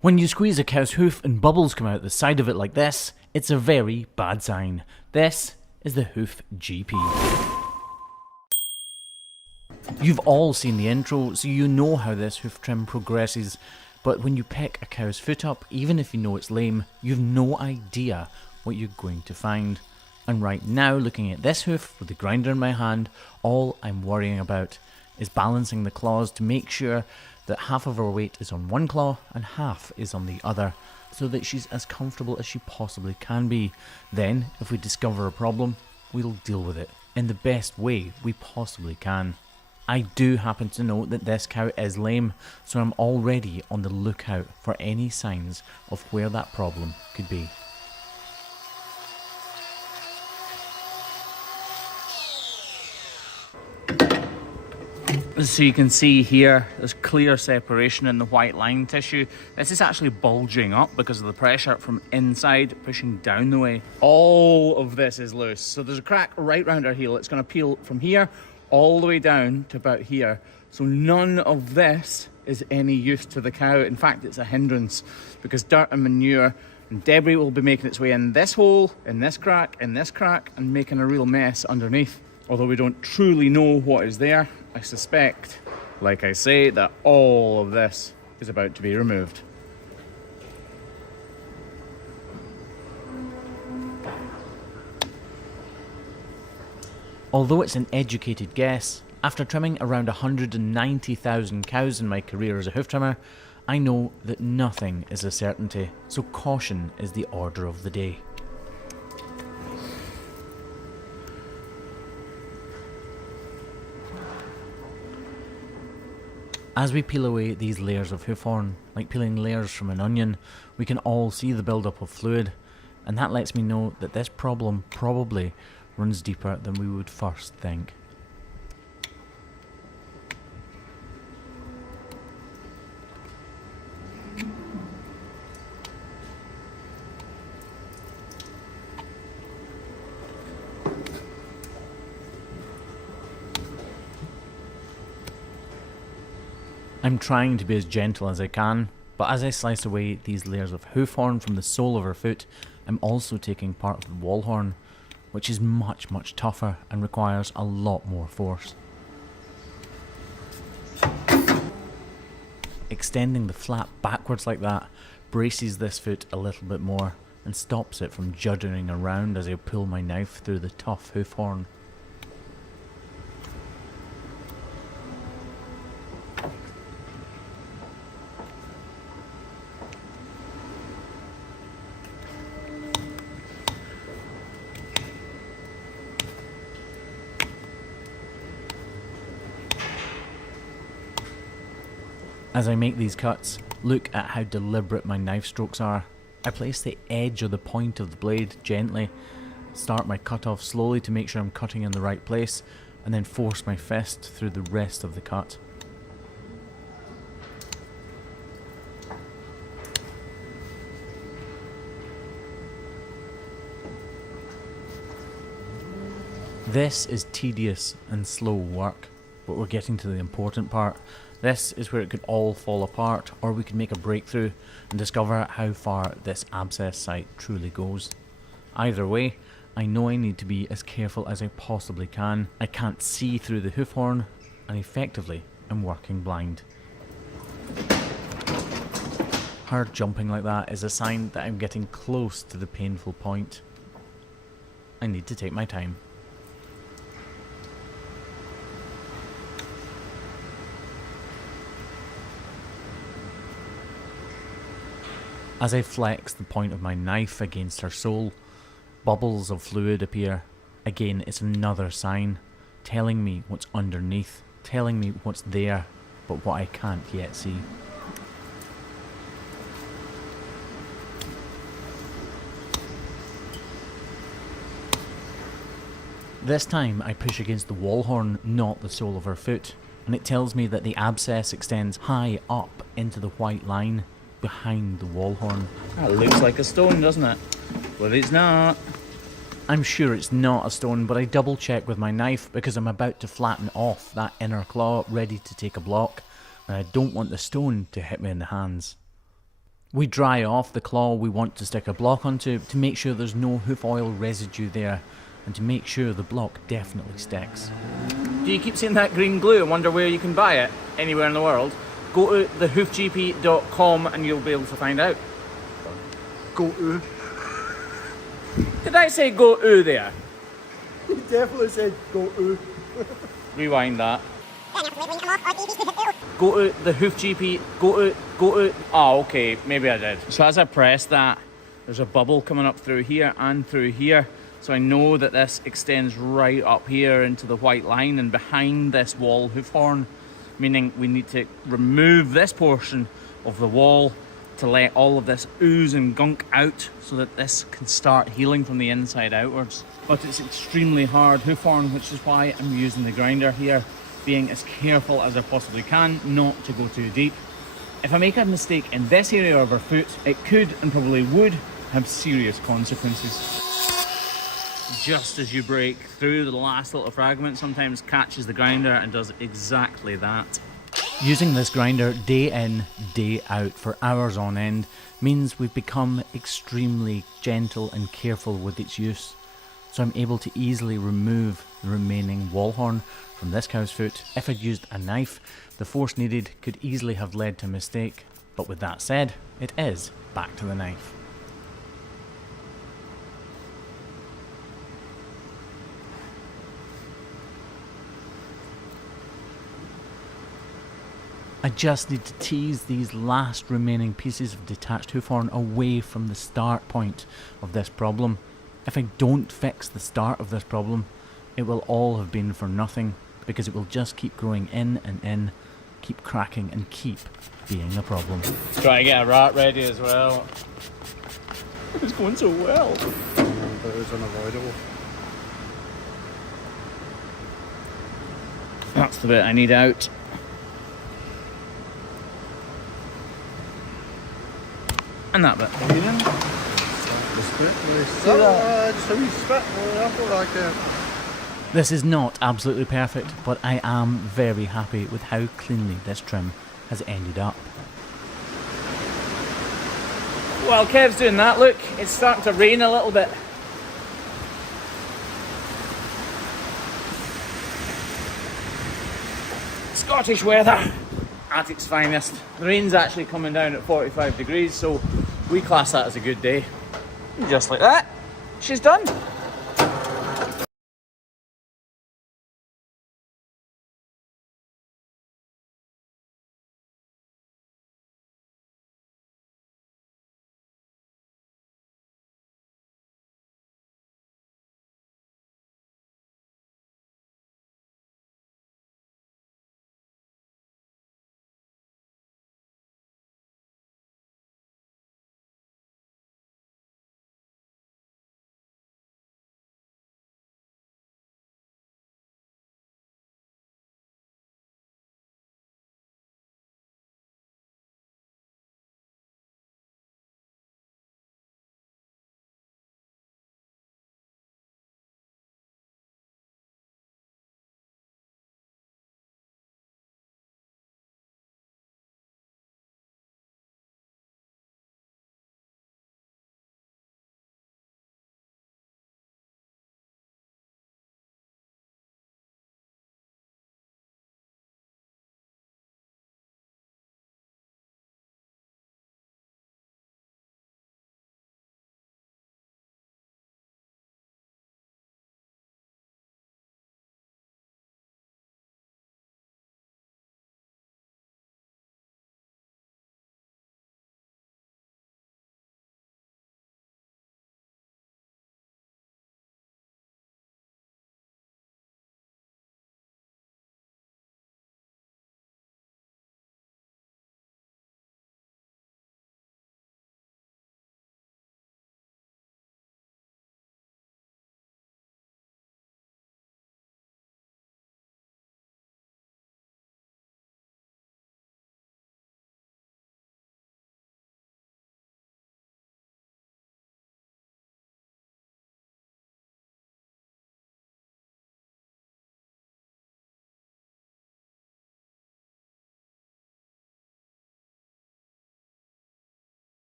When you squeeze a cow's hoof and bubbles come out the side of it like this, it's a very bad sign. This is the Hoof GP. You've all seen the intro, so you know how this hoof trim progresses, but when you pick a cow's foot up, even if you know it's lame, you've no idea what you're going to find. And right now, looking at this hoof with the grinder in my hand, all I'm worrying about is balancing the claws to make sure that half of her weight is on one claw and half is on the other, so that she's as comfortable as she possibly can be. Then, if we discover a problem, we'll deal with it in the best way we possibly can. I do happen to know that this cow is lame, so I'm already on the lookout for any signs of where that problem could be. So you can see here, there's clear separation in the white line tissue. This is actually bulging up because of the pressure from inside pushing down the way. All of this is loose. So there's a crack right round our heel. It's going to peel from here all the way down to about here. So none of this is any use to the cow. In fact, it's a hindrance because dirt and manure and debris will be making its way in this hole, in this crack, and making a real mess underneath. Although we don't truly know what is there, I suspect, like I say, that all of this is about to be removed. Although it's an educated guess, after trimming around 190,000 cows in my career as a hoof trimmer, I know that nothing is a certainty, so caution is the order of the day. As we peel away these layers of hoof horn, like peeling layers from an onion, we can all see the build-up of fluid, and that lets me know that this problem probably runs deeper than we would first think. I'm trying to be as gentle as I can, but as I slice away these layers of hoof horn from the sole of her foot, I'm also taking part of the wall horn, which is much tougher and requires a lot more force. Extending the flap backwards like that braces this foot a little bit more and stops it from juddering around as I pull my knife through the tough hoof horn. As I make these cuts, look at how deliberate my knife strokes are. I place the edge of the point of the blade gently, start my cut off slowly to make sure I'm cutting in the right place, and then force my fist through the rest of the cut. This is tedious and slow work, but we're getting to the important part. This is where it could all fall apart, or we could make a breakthrough and discover how far this abscess site truly goes. Either way, I know I need to be as careful as I possibly can. I can't see through the hoof horn, and effectively, I'm working blind. Her jumping like that is a sign that I'm getting close to the painful point. I need to take my time. As I flex the point of my knife against her sole, bubbles of fluid appear. Again, it's another sign, telling me what's underneath, telling me what's there, but what I can't yet see. This time I push against the wall horn, not the sole of her foot, and it tells me that the abscess extends high up into the white line behind the wall horn. That looks like a stone, doesn't it? Well, it's not. I'm sure it's not a stone, but I double check with my knife because I'm about to flatten off that inner claw ready to take a block, and I don't want the stone to hit me in the hands. We dry off the claw we want to stick a block onto to make sure there's no hoof oil residue there and to make sure the block definitely sticks. Do you keep seeing that green glue and wonder where you can buy it? Anywhere in the world? Go to thehoofgp.com and you'll be able to find out. Go to. Did I say go to there? You definitely said go to. Rewind that. Go to the HoofGP, go to, oh okay, maybe I did. So as I press that, there's a bubble coming up through here and through here. So I know that this extends right up here into the white line and behind this wall hoof horn, meaning we need to remove this portion of the wall to let all of this ooze and gunk out so that this can start healing from the inside outwards. But it's extremely hard hoof horn, which is why I'm using the grinder here, being as careful as I possibly can not to go too deep. If I make a mistake in this area of our foot, it could and probably would have serious consequences. Just as you break through, the last little fragment sometimes catches the grinder and does exactly that. Using this grinder day in, day out for hours on end means we've become extremely gentle and careful with its use. So I'm able to easily remove the remaining wall horn from this cow's foot. If I'd used a knife, the force needed could easily have led to a mistake. But with that said, it is back to the knife. I just need to tease these last remaining pieces of detached hoof horn away from the start point of this problem. If I don't fix the start of this problem, it will all have been for nothing, because it will just keep growing in and in, keep cracking and keep being a problem. Let's try to get a rat ready as well. It's going so well. But it was unavoidable. That's the bit I need out. And that bit. Just a wee spit. This is not absolutely perfect, but I am very happy with how cleanly this trim has ended up. While Kev's doing that, look, it's starting to rain a little bit. Scottish weather at its finest. The rain's actually coming down at 45 degrees, so we class that as a good day. Just like that, she's done.